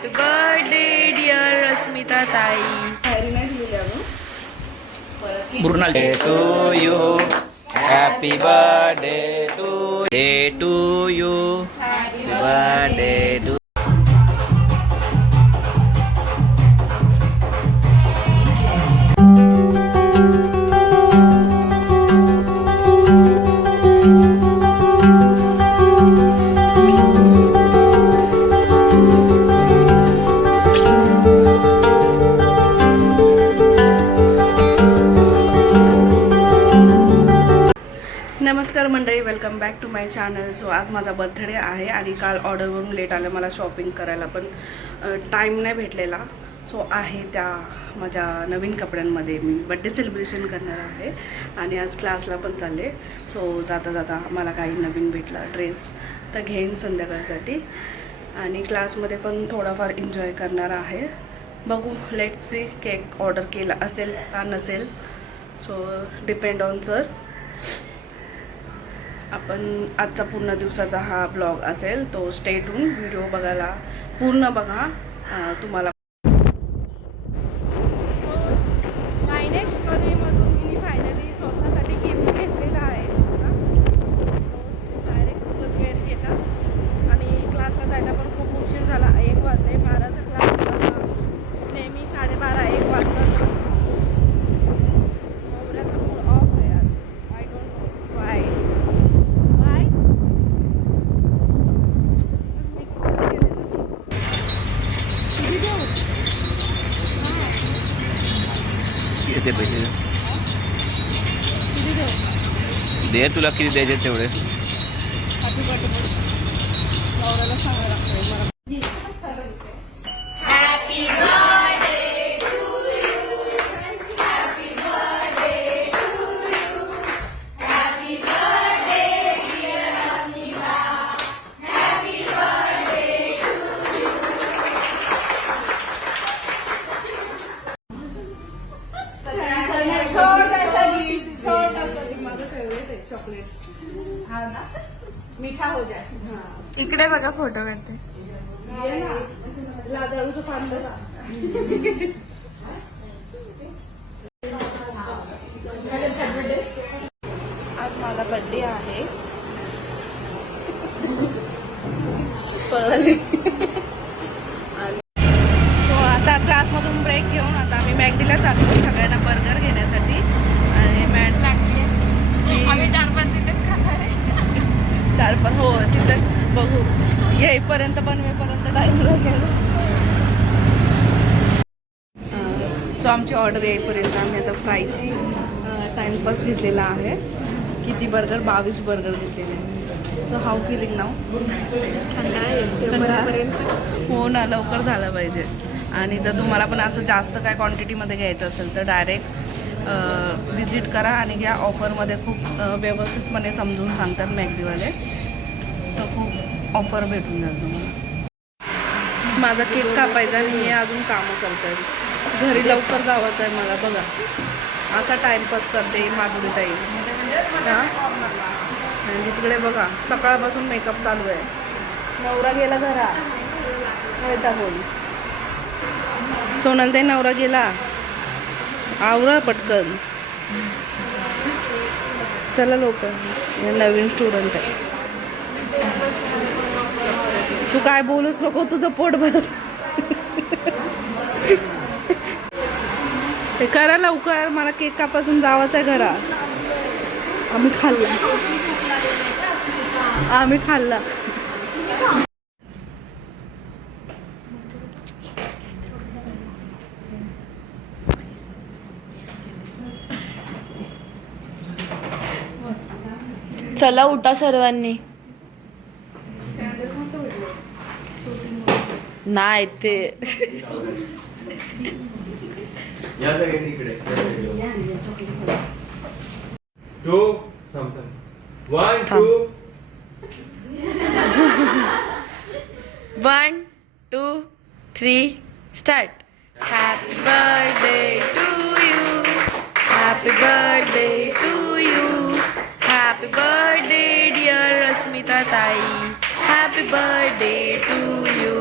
Happy birthday dear Rashmita ताई. Mrinal to you happy birthday to you happy birthday to. नमस्कार मंडळी, welcome back to my channel. So आज माझा birthday आहे आणि काल ऑर्डरवरून लेट आलं मला शॉपिंग करायला, पण टाईम नाही भेटलेला. सो आहे त्या माझ्या नवीन कपड्यांमध्ये मी बड्डे सेलिब्रेशन करणार आहे आणि आज क्लासला पण चालले. सो जाता जाता मला काही नवीन भेटला ड्रेस तर घेईन संध्याकाळसाठी आणि क्लासमध्ये पण थोडाफार एन्जॉय करणार आहे. बघू, लेट्स सी. केक ऑर्डर केला असेल का नसेल, सो डिपेंड ऑन सर. आपण आजचा पूर्ण दिवसाचा हा ब्लॉग असेल, तो स्टे टून व्हिडिओ बघायला पूर्ण बघा. तुम्हाला मायनेश्वरीमधून मी फायनली स्वतःसाठी गिफ्ट घेतलेला आहे. डायरेक्ट खूपच वेळ केला आणि क्लासला जायला पण खूप उशीर झाला. 1 वाजले. 12चा क्लास नेहमी 12:30 1 वाजता. नवऱ्याचा मूड ऑफ आहे यार. I don't know Y. किती पैसे दे, तुला किती द्यायचे तेवढे. मीठा हो जाए. इकडे बघा, फोटो काढते. लाजाळूचं पान बघा. आज माझा बर्थडे आहे. पळाली. तो आता क्लासमधून ब्रेक घेऊन आता आम्ही मॅगडीला चाललो सगळ्यांना बर्गर घेण्यासाठी. आणि आम्ही 4-5 तिथेच खाणार आहे. 4-5 हो तिथं बघू. येईपर्यंत बनवेपर्यंत टाईम लागेल. सो आमची ऑर्डर येईपर्यंत आम्ही आता फ्रायची टाईमपास घेतलेला आहे. किती बर्गर? 22 बर्गर घेतलेले आहे. सो हाऊ फिलिंग नाव? हो ना, लवकर झालं पाहिजे. आणि जर तुम्हाला पण असं जास्त काय क्वांटिटीमध्ये घ्यायचं असेल तर डायरेक्ट विजिट करा आणि घ्या. ऑफरमध्ये खूप व्यवस्थितपणे समजून सांगतात मॅगडीवाले, तर खूप ऑफर भेटून जाईल तुम्हाला. माझा केक कापायचा आणि हे अजून कामं करतात. घरी लवकर जावंच आहे मला. बघा असा टाईमपास करते माधुरी ताई. हां, आणि तिकडे बघा सकाळपासून मेकअप चालू आहे. नवरा गेला घरात. वैताग बोल. सोनलताई नवरा गेला. आवरा पटकन, चला लवकर. हे नवीन स्टुडंट आहे. तू काय बोलूच नको, तुझं पोट भर. ते करा लवकर, मला केक कापासून जावंच आहे घरात. आम्ही खाल्ला. चला उठा सर्वांनी. नाही ते One, 2, 3 start. Happy birthday to you. Happy birthday to you. Happy birthday dear Rashmita ताई. Happy birthday to you.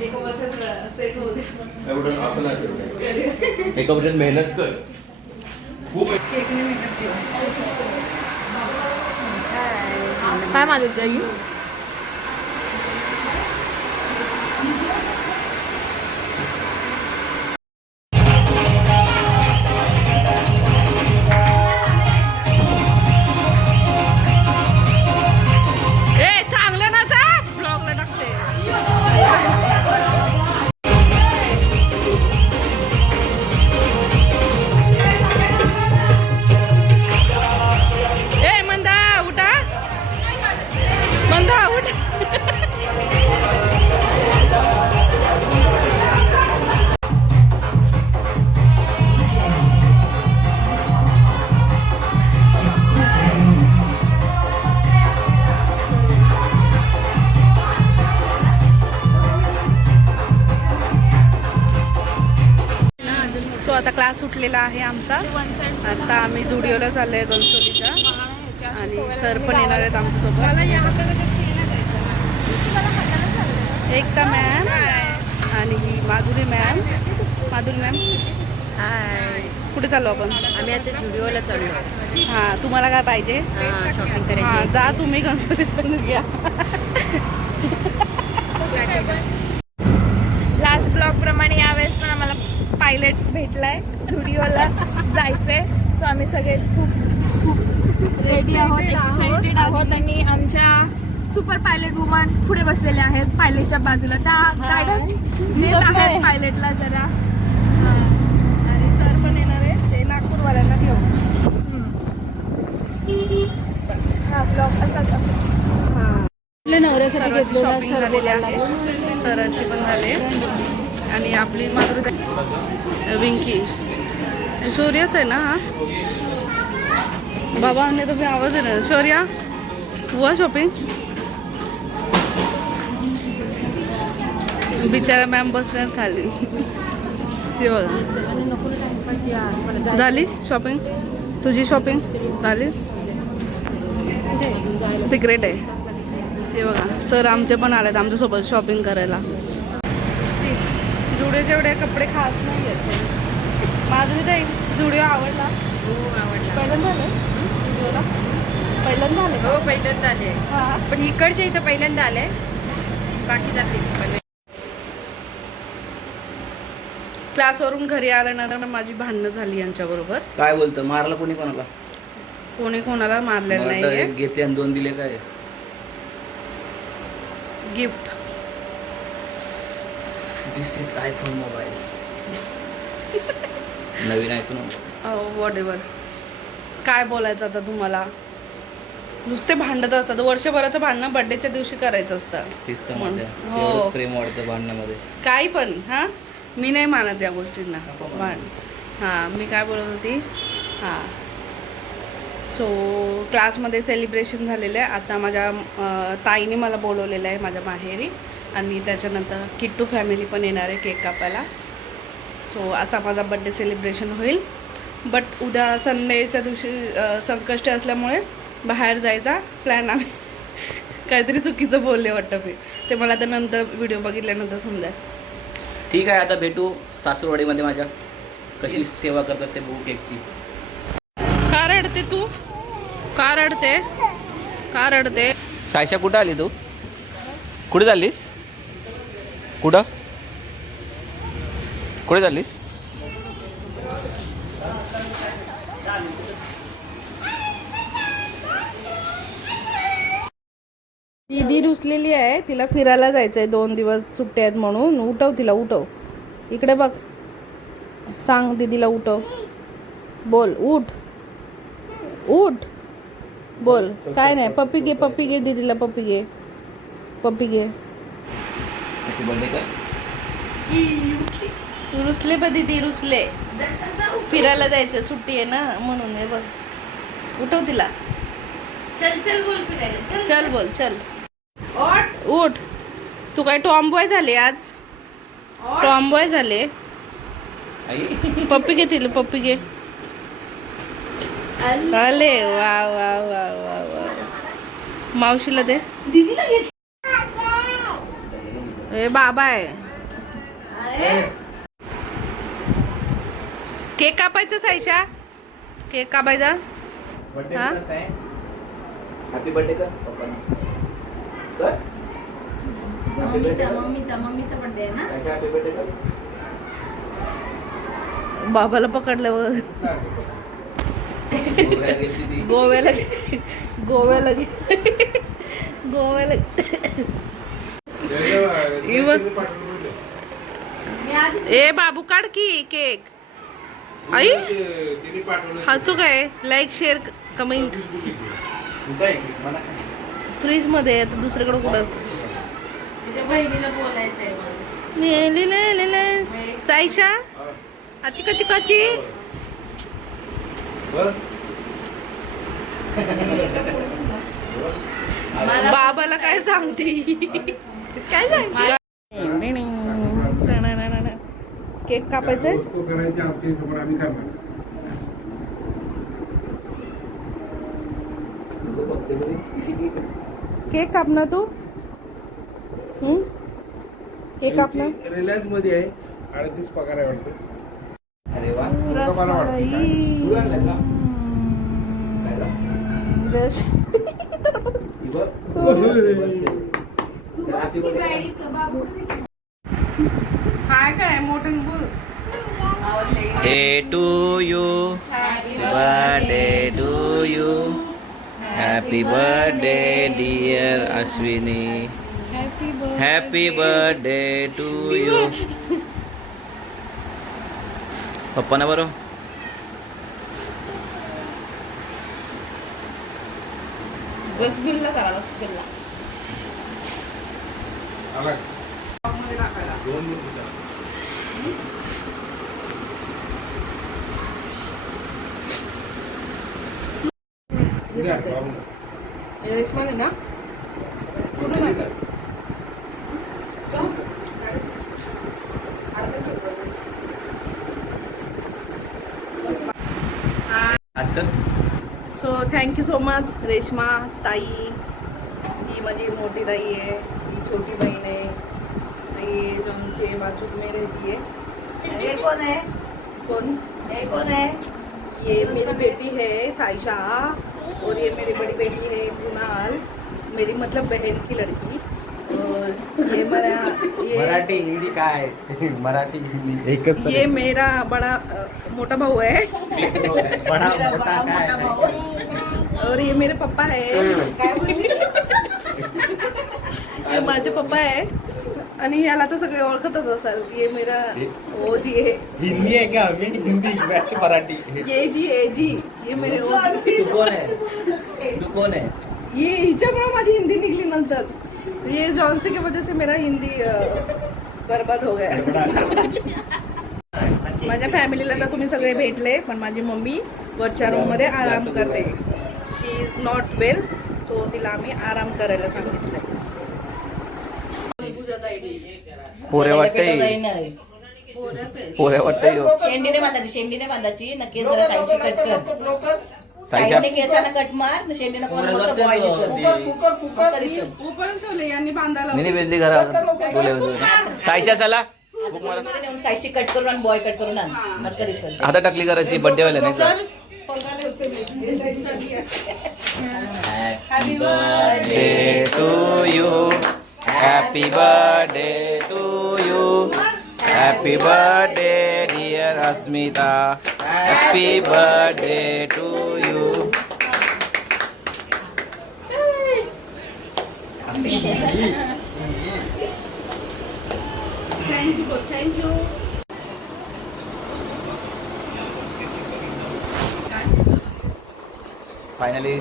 एक वर्षात सेट होते. एका वर्षात मेहनत कर. केकने मेहनत केली. काय मागत जाई चांगलं ना जा ब्लॉगला टाकते. मंदा उठा. मंदा उठ. सो आता क्लास सुटलेला आहे आमचा. आता आम्ही जुडिओला चाललोय गणसोलीच्या आणि सर पण येणार आहेत आमच्यासोबत. एकता मॅम आणि माधुरी मॅम. माधुरी मॅम हाय. कुठे चाललो आपण? आम्ही आता जुडिओला चाललो. हां तुम्हाला काय पाहिजे? शॉपिंग हां करायची. जा तुम्ही गणसोलीतून घ्या. लास्ट ब्लॉग प्रमाणे यावेळेस पण आम्हाला पायलट भेटलाय. जुडिओला जायचंय. सो आम्ही सगळे खूप रेडी आहोत, एक्साइटेड आहोत आणि आमच्या सुपर पायलट वुमन पुढे बसलेल्या आहेत पायलटच्या बाजूला. त्या गायडन्स देत आहेत पायलटला जरा. आणि सर पण येणार आहे ते नागपूरवाल्यांना घेऊन. हा ब्लॉग असाच असं. सर्वांची शॉपिंग झालेली आहे. सरांची पण झाले आणि आपली माधुरी विंकी शौर्याच आहे ना. हा बाबा म्हणले तुम्ही आवाज आहे ना. शौर्या हुआ शॉपिंग. बिचारा मॅम बसल्या खाली. ते बघा झाली शॉपिंग. तुझी शॉपिंग झाली. सिक्रेट आहे ते बघा. सर आमचे पण आलेत आमच्यासोबत शॉपिंग करायला. जुडिओचे एवढे कपडे खास नाही आहेत. माझं ताई जुडिओ आवडला. हो आवडला. पहिल्यांदा आलं जुडिओला. पहिल्यांदा आले. हो पहिल्यांदा आले. हां पण इकडच्या इथं पहिल्यांदा आले. बाकी जाते. क्लासवरून घरी आल्यानंतर माझी भांडणं झाली यांच्याबरोबर. काय बोलतं? मारला कोणी कोणाला? कोणी कोणाला मारलेलं मला नाहीये. एक घेतले आणि 2 दिले काय? Gift. This is iPhone mobile. Naveen iPhone. What ever. काय बोलायचं आता तुम्हाला. नुसते भांडत असतात. वर्षभराचं भांडणं बर्थडेच्या दिवशी करायचं असतं. तीच तर म्हणून. मजा. हो. एवढंच प्रेम वाढतं भांडण्यामध्ये. काही पण हां मी नाही मानत या गोष्टींना. हां मी काय बोलत होती. हां सो क्लासमध्ये सेलिब्रेशन झालेलं आहे. आता माझ्या ताईने मला बोलवलेलं आहे माझ्या माहेरी आणि त्याच्यानंतर किट्टू फॅमिली पण येणार आहे केक कापायला. सो असा माझा बड्डे सेलिब्रेशन होईल. बट उद्या संडेच्या दिवशी संकष्टी असल्यामुळे बाहेर जायचा प्लॅन आम्ही काहीतरी चुकीचं बोलले वाटतं मी. ते मला आता नंतर व्हिडिओ बघितल्यानंतर समजा. ठीक आहे आता भेटू सासूरवाडीमध्ये माझ्या. कशी सेवा करतात ते बघू केकची. का रडते तू? का रडते? का रडते? सायशा कुठं आली तू? कुठे चाललीस? कुठं कुठे चाललीस? दीदी रुसलेली आहे. तिला फिरायला जायचंय 2 दिवस सुट्टे आहेत म्हणून. उठव तिला. उठव. इकडे बघ. सांग दीदीला उठव. बोल उठ. उठ बोल. काय नाही. पप्पी घे. पप्पी घे. दीदीला पप्पी घे. पप्पी घे. रुसले पण दीदी रुसले. फिरायला जायचं सुट्टी आहे ना म्हणून. हे बघ उठव तिला. चल चल बोल फिरायला. चल बोल. चल उठ. तू काय टॉमबॉय झाले आज? टॉमबॉय झाले. आई पप्पी घेतील पप्पी घे. अले वा वा वा वा वा. मावशीला दे. ए बाबा आहे. केक कापायचा साईशा. केक कापायचा. हा? हॅपी बर्थडे कर पप्पांना. कर मम्मीचा बर्थडे आहे ना. हॅपी बर्थडे कर. बाबाला पकडलं बघ. गोव्याला गोव्याला गोव्याला ए बाबू काढ की केक. आई हाचू काय. Like share comment. फ्रीज मध्ये आहे, आता दुसरीकडे कुठं. बहिणीला बोलायचंय. साईशा आची कची कची. बाबाला काय सांगते. काय सांगते. केक कापायचंय. केक काप ना तू. केक काप ना. रिलायन्स मध्ये आहे 38 पगार आहे वाटतं. अरे वा. रसमलाई. तू आणलं का? काय झालं? रस. ही बघ. Happy birthday. हाय काय मोठं बोल. Day to you. Birthday to you. Happy birthday dear Ashwini. Happy birthday to you. पप्पांना बरं. रसगुल्ला करा रसगुल्ला. आला. 2 मिनिटं. उद्या बाबू. रेशमा आहे ना. So thank you so much Reshma ताई. ही माझी मोठी ताई आहे. ही छोटी बहीण आहे. ये जौन बाजू में रहती है. ये कौन है. कौन. ये कौन है. ये मेरी बेटी है साइशा. और ये मेरी बड़ी बेटी है कुणाल. मेरी मतलब बहन की लड़की. और ये मेरा ये मराठी हिंदी काय. मराठी हिंदी एकच. ये मेरा बड़ा मोटा भाऊ है. बडा मोठा काय. और ये मेरे पप्पा है. ये माझे पप्पा आहे. आणि याला तर सगळे ओळखतच असाल. ये मेरा ओ जी है. हिंदी आहे का. मी हिंदी मॅच मराठी. ये जी ये मेरे ओजी. तू कोण आहे. तू कोण आहे. ये हिच्यामुळे माझी हिंदी निघली नंतर. ये जॉन्सी की वजह से मेरा हिंदी बर्बाद हो गया. माझ्या फॅमिलीला तर तुम्ही सगळे भेटले. पण माझी मम्मी वरच्या रूम मध्ये आराम करते. शी इज नॉट वेल. तो तिला आम्ही आराम करायला सांगितलंय. पोरे वाटतंय. पोरे वाटतंय. शेंडीने बांधायची नक्की जरा साईडची कट कर. साईडने केसाला कट मार न शेंडीने करून मस्त बॉय दिसेल. उपरच ठेवले यांनी बांधायला. मिनी बेदली घरा बोले होते. साईशा चला. मध्ये नेऊन साईडची कट करून आणि बॉय कट करून आण मस्त दिसेल. आता टाकली करायची बर्थडे वाल्या नाही का. Happy birthday to you. Happy birthday to you. Happy birthday dear Asmita. Happy birthday to you. Thank you. Finally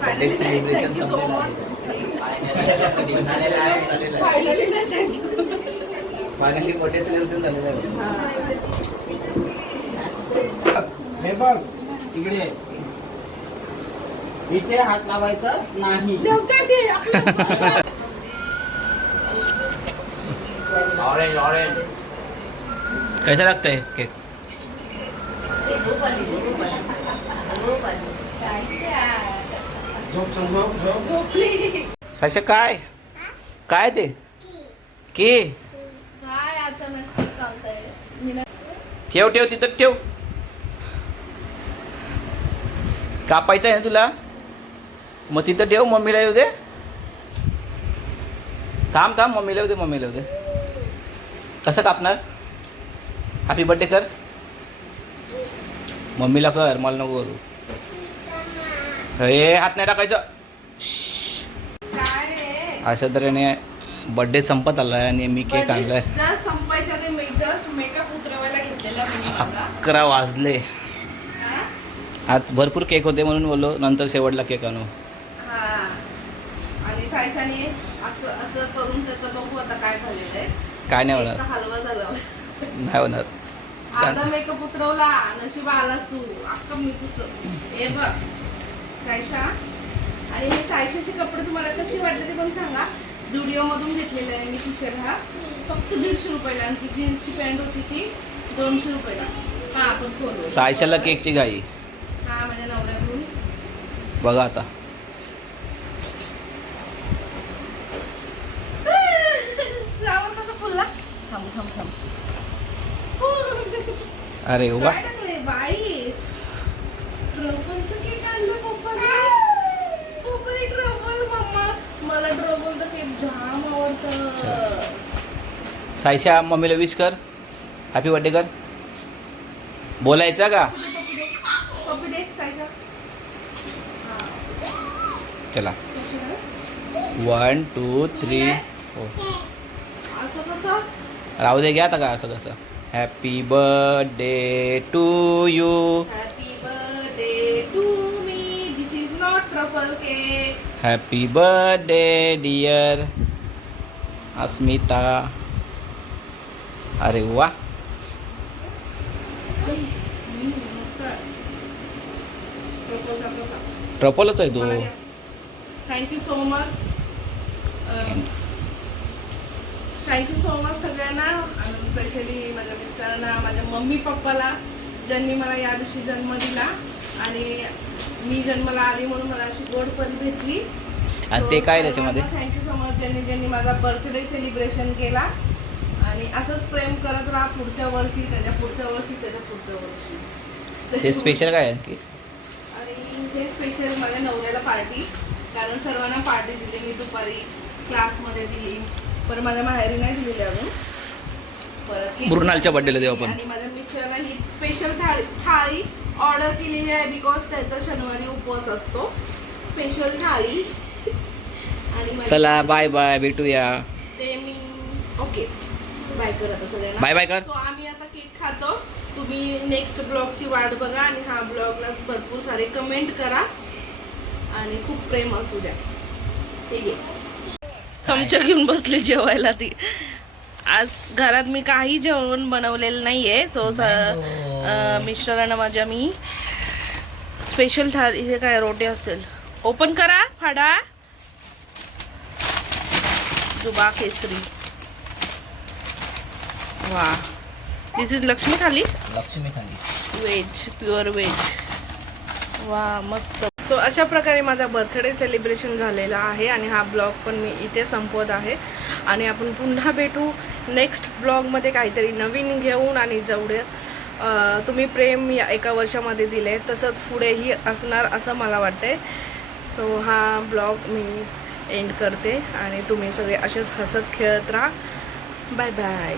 birthday celebration Thank you so much. Finally birthday celebration झालेलं आहे. हे बघ इकडे. इथे हात लावायचा नाही. कैसा लगता है केक. झोप आली झोप आली झोप आली सायशा काय काय ते की काय अचानक चालतंय मी ठेव ठेव तिथं ठेव. कापायचं आहे ना तुला मग तिथं ठेव. मम्मीला येऊ दे. थांब थांब मम्मीला येऊ दे मम्मीला येऊ दे. कसं कापणार? हॅपी बर्थडे कर. मम्मीला कर मला नको करू. हे हात नाही टाकायचं. अशा तऱ्हेने बर्थडे संपत आला आहे आणि मी केक आणलाय. जस्ट संपायच्या आधी मी जस्ट मेकअप उतरवायला घेतलेला मी मला. 11 वाजले. आज भरपूर केक होते म्हणून बोललो नंतर शेवटला केक आणू. हा आणि सायशाने असं असं करून त्याचं बघू आता काय झालेलं आहे. काय नाही होणार. केकचा हलवा झाला नाही होणार. आता मेकअप उतरवला नशीब आलास तू अख्खा मी हे बघ सायशा. आणि हे सायशाचे कपडे तुम्हाला कशी वाटले ते पण सांगा. जुडिओ मधून घेतलेले आहे मी टी शर्ट हा फक्त 150 रुपयाला आणि ती जीन्सची पॅन्ट होती ती 200 रुपयाला. हा आपण खोलू सायशाला केकची घाई. हा माझ्या नवऱ्याकडून. बघा आता फ्लावर कसा फुलला. थांब थांब थांब. अरे वा. काय टाकले बाई. ट्रफलचं केक आणलं पप्पाने. पप्पाने ट्रफल मम्मा मला ट्रफलचं केक जाम आवडतं. सायशा मम्मीला विश कर. हॅपी बर्थडे कर. बोलायचं का? पप्पी दे सायशा. चला 1 2 3 4. असं कसं. राहू दे घ्या आता का असं कसं. Happy birthday to you. Happy birthday to me. This is not truffle cake. Happy birthday dear Asmita. अरे वा. ट्रफलच आहे तो. Thank you so much. Thank you so much सगळ्यांना आणि स्पेशली माझ्या मिस्टरांना माझ्या मम्मी पप्पाला ज्यांनी मला या दिवशी जन्म दिला आणि मी जन्माला आली म्हणून मला अशी गोड परी भेटली. आणि ते काय त्याच्यामध्ये? थँक्यू सो मच ज्यांनी ज्यांनी माझा बर्थडे सेलिब्रेशन केला आणि असंच प्रेम करत राहा पुढच्या वर्षी त्याच्या पुढच्या वर्षी त्याच्या पुढच्या वर्षी. ते स्पेशल काय आहे की? आणि हे स्पेशल माझ्या नवऱ्याला पार्टी कारण सर्वांना पार्टी दिली मी दुपारी क्लासमध्ये दिली. पण माझ्या माहेरी नाही दिलेली अजून. परत मृणालच्या बर्थडेला देऊ आपण. आणि माझ्या मिस्टरांना ही स्पेशल थाळी ऑर्डर केलेली आहे बिकॉज त्याचा शनिवारी उपवास असतो. स्पेशल थाळी. आणि चला बाय बाय भेटूया. ते मी ओके बाय कर आता सगळ्यांना. बाय बाय कर. तो आम्ही आता केक खातो. तुम्ही नेक्स्ट ब्लॉगची वाट बघा आणि हा ब्लॉगला भरपूर सारे कमेंट करा आणि खूप प्रेम असू द्या. ठीक आहे. चमचा घेऊन बसली जेवायला ती. आज घरात मी काही जेवण बनवलेलं नाहीये. सो मिस्टरांना माझ्या मी स्पेशल थाळी. हे काय रोटी असतील. ओपन करा फाडा. जुबा केसरी. वा. This is Lakshmi thali. Lakshmi thali veg pure veg. वा मस्त. तो अशा प्रकारे माझा बर्थडे सेलिब्रेशन झालेला आहे आणि हा ब्लॉग पण मी इथे संपवत आहे आणि आपण पुन्हा भेटू नेक्स्ट ब्लॉगमध्ये काहीतरी नवीन घेऊन. आणि जेवढे तुम्ही प्रेम या एका वर्षामध्ये दिले तसंच पुढेही असणार असं मला वाटते. सो हा ब्लॉग मी एंड करते आणि तुम्ही सगळे असेच हसत खेळत राहा. Bye bye.